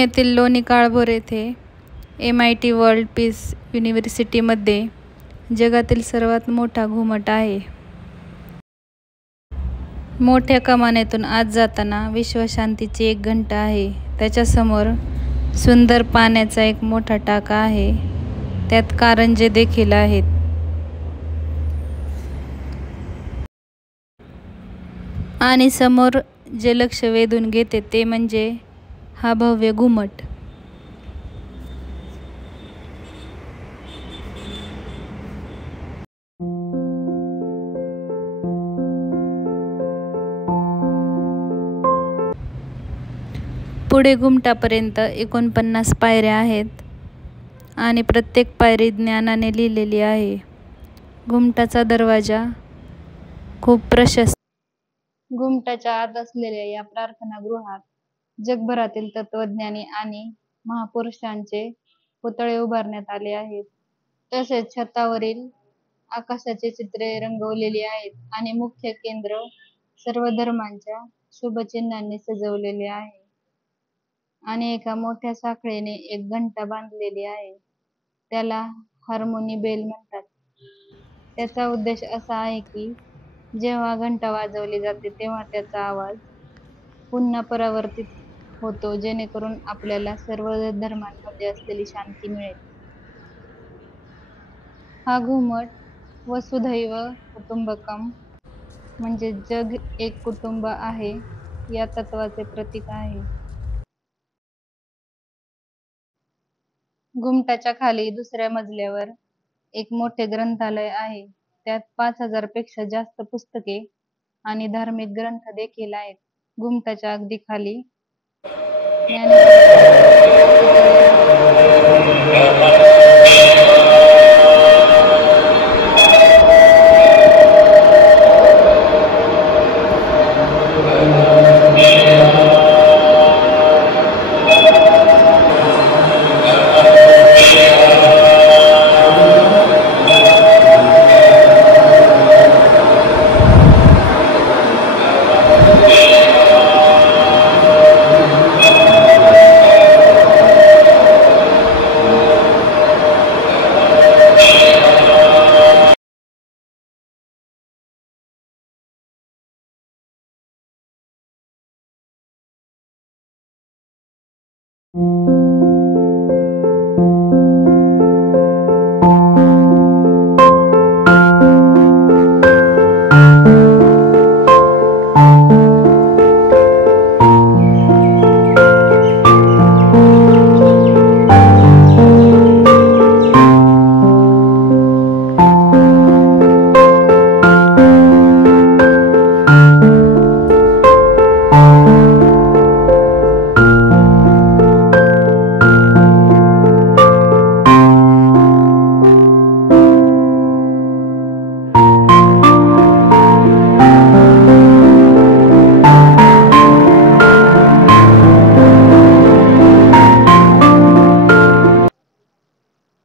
पुण्यातील लोणी काळभोर येथे MIT world peace युनिव्हर्सिटीमध्ये जगातील सर्वात मोठा घुमट आहे. मोठ्या कमानीतून आत जाताना विश्वशांतीची एक घंटा आहे. त्याच्यासमोर सुंदर पाण्याचा एक मोठा टाका आहे. त्यात कारंजे देखील आहेत. आणि समोर जे लक्ष वेधून घेते ते म्हणजे हा भव्य घुमट. पुढे घुमटापर्यंत 49 पायऱ्या आहेत आणि प्रत्येक पायरी ज्ञानाने लिहिलेली आहे. घुमटाचा दरवाजा खूप प्रशस्त. घुमटाच्या आत असलेल्या या प्रार्थनागृहात जगभरातील तत्वज्ञानी आणि महापुरुषांचे पुतळे उभारण्यात आले आहेत. तसेच छतावरील आकाशाचे चित्रे रंगवलेली आहेत आणि मुख्य केंद्र सर्व धर्मांच्या शुभचिन्हांनी सजवलेले आहे. आणि एका मोठ्या साखळीने एक घंटा बांधलेली आहे. त्याला हार्मोनी बेल म्हणतात. त्याचा उद्देश असा आहे की जेव्हा घंटा वाजवली जाते तेव्हा त्याचा आवाज पुन्हा परावर्तित होतो, जेणेकरून आपल्याला सर्व धर्मांमध्ये असलेली शांती मिळेल. हा घुमट वसुधैव कुटुंबकम म्हणजे जग एक कुटुंब आहे या तत्वाचे प्रतीक आहे. घुमटाच्या खाली दुसऱ्या मजल्यावर एक मोठे ग्रंथालय आहे. त्यात 5000 पेक्षा जास्त पुस्तके आणि धार्मिक ग्रंथ देखील आहेत. घुमटाच्या अगदी खाली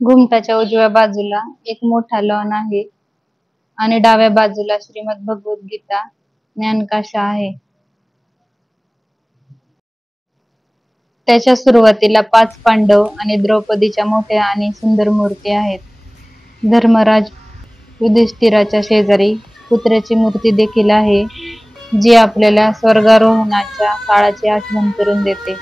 घुमटाच्या उजव्या बाजूला एक मोठा लॉन आहे आणि डाव्या बाजूला श्रीमद भगवद्गीता ज्ञानकाशा आहे. त्याच्या सुरुवातीला 5 पांडव आणि द्रौपदीच्या मोठ्या आणि सुंदर मूर्ती आहेत. धर्मराज युधिष्ठिराच्या शेजारी कुत्र्याची मूर्ती देखील आहे, जी आपल्याला स्वर्गारोहणाच्या काळाची आठवण करून देते.